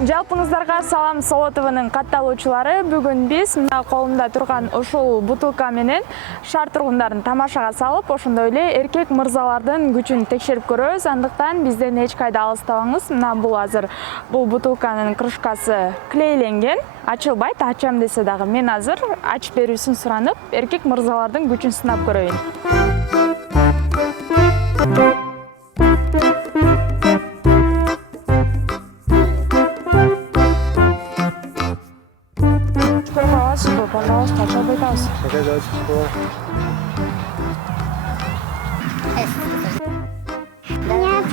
Жалпыңыздарга салам, Соло ТВнын катталуучулары. Бүгүн биз мына колумда турган ушул бутылка менен шаар тургундарын тамашага салып, ошондой эле эркек мырзалардын күчүн текшерип көрөбүз. Андыктан бизден эч кайда алыстабаңыз. Мына бул азыр бул бутылканын крышкасы клейленген, ачылбайт. Ачам десе дагы мен азыр ачып берүүсүн суранып, эркек мырзалардын күчүн сынап көрөйүн. Пожалуйста, что боитесь? Нет.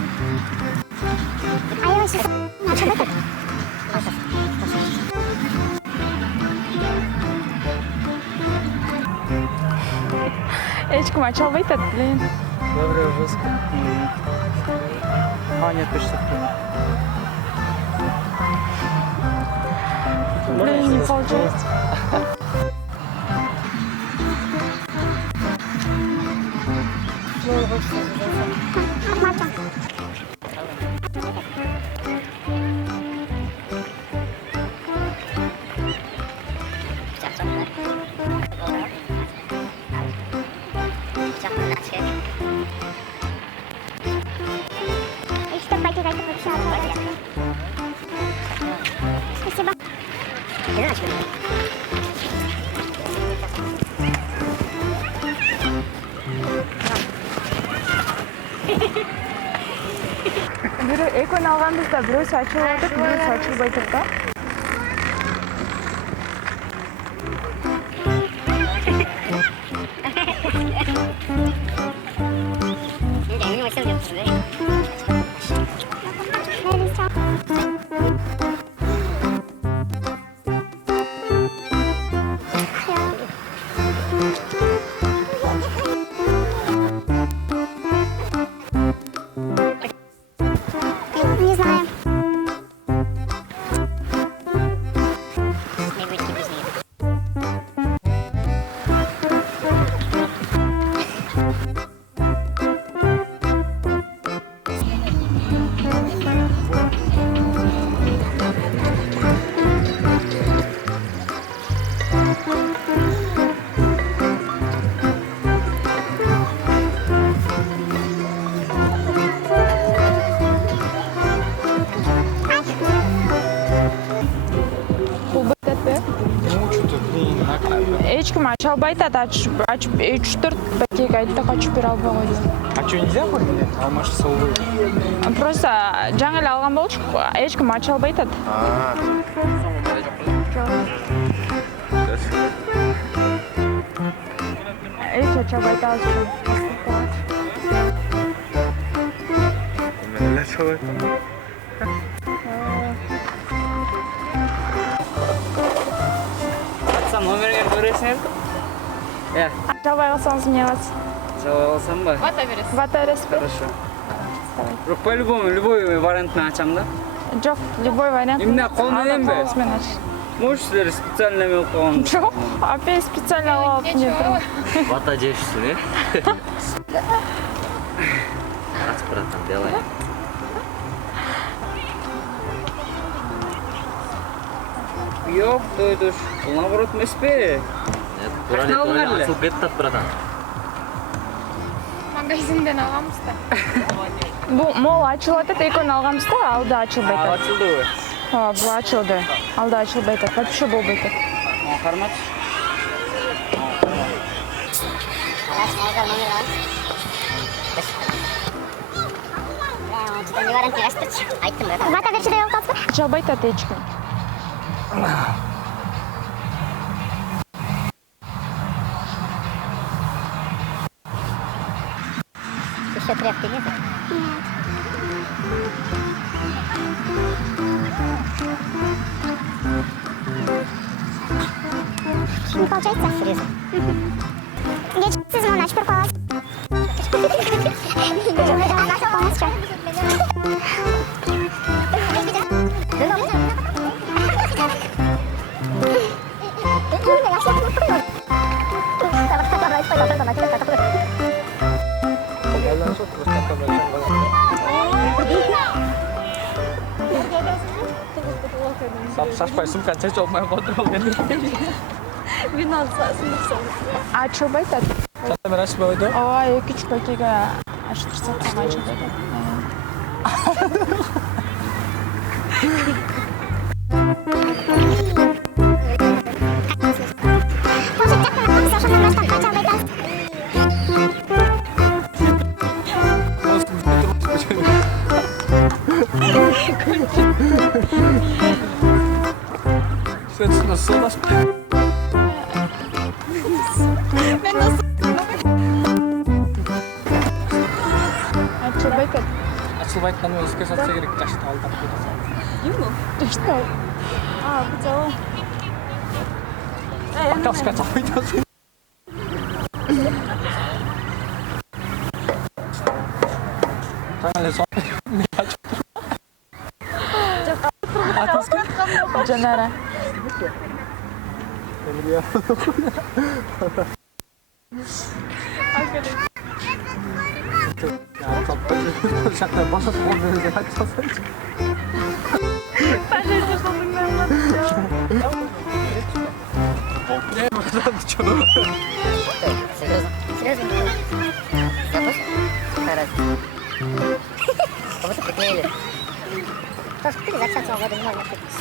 А я сейчас... Эчким ача албайт атат, блин. Добрый выпуск. А, нет, точно. Блин, не получается. Спасибо. Бирөө экөөнү алганбызда бирөөсү ачылып атат, бирөөсү ачылбай атат да. Не знаю. Эчким ача албайт атат, ачып 3-4 бакет айтты, ачып бере албай койду. А что, нельзя хоть? Алмаш солу. Просто жаңы эле алган болчук, эчким ача албайт атат. Эч ача албайт атат. Мен ачалай. Номерге көресіңіз? Иә. Ача албай калсаңыз эмне кыласыз? Жауап алсам ба? Вата бересиз. Вата бересиз бе? Хорошо. Жоқ, по-любому, любой вариантын ачам да? Жок, любой вариант. Именно кол менен бе? Можешь силер специально эме кылып койгон? Жок, опять специально алып жеп. Вата жешсің, е? Ачып баратам, делай. Yok, dur. Наоборот эмес бе? Нет, асыл кеттат, братан. Магазинден алганбыз да. Бул мол ачылып атат, экөөнү алганбыз да, алды ачылбай атат. Ачылдыбы? Бул ачылды. Алды ачылбай атат. Вообще болбой атат. Кармат. Вата берчи деп калсыз. Ача албай атат эчким. Еще тряпки нет? Нет. Не получается? Срезы. Я чуть-чуть звоночь порвалась. Полностью. Шашпай сумканы чачып алмай қойдыр ол енді. Мен алсасын. Ачылбай тат. Чата бер ашпай қойды. Ооба, 2-3 пакеге аштырсак дагы ачылбай тат. Sen nasıl soğudaş? Ачылбай тат. Açılып айтқанмен іске сатса керек, қашты алдап қойды. Что? Бутылка. Бокалшқа чапайдасың. Таңылы соң. Жанара. Шақта баса қолды өзі қайтсасың. Серьезно? Я просто? Какая разница? Как будто приклеили. Тоже купили за 50 года, не можно купить.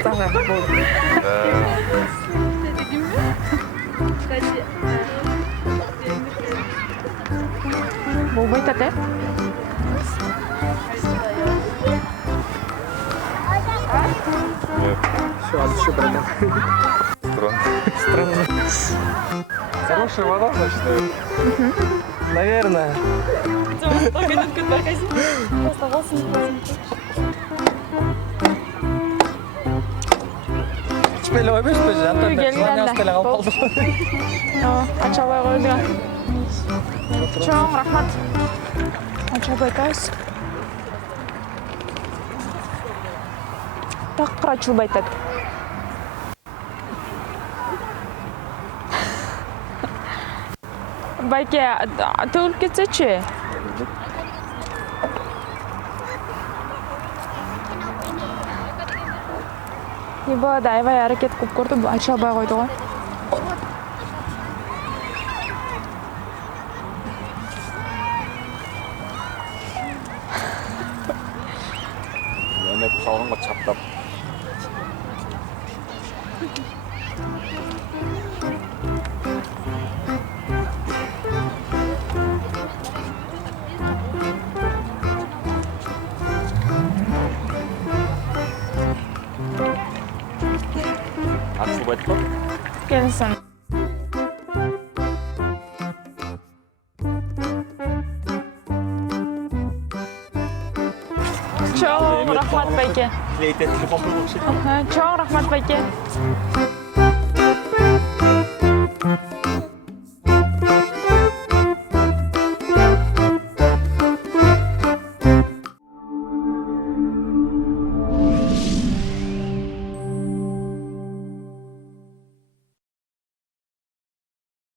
Старая болды. Болбой тат, э? Все, а еще братан. Странно. Хорошая вода, значит. Наверное. Шпеле ойбеш пе, жанта бер звоня астеле қалып қалды. Ачалбай қойды. Чоң, рахмат. Ачалбай тас. Тақыр ачылбай тат. Байке, төгіліп кетсечи? Не болады, аябай әрекет көп көрді, ачалбай қойды ғой. Мен қалғанға чаптап. Açılıp айтып қой. Келсін. Чоң, рахмат байке. Тілейтен телефон болып Чоң, рахмат байке.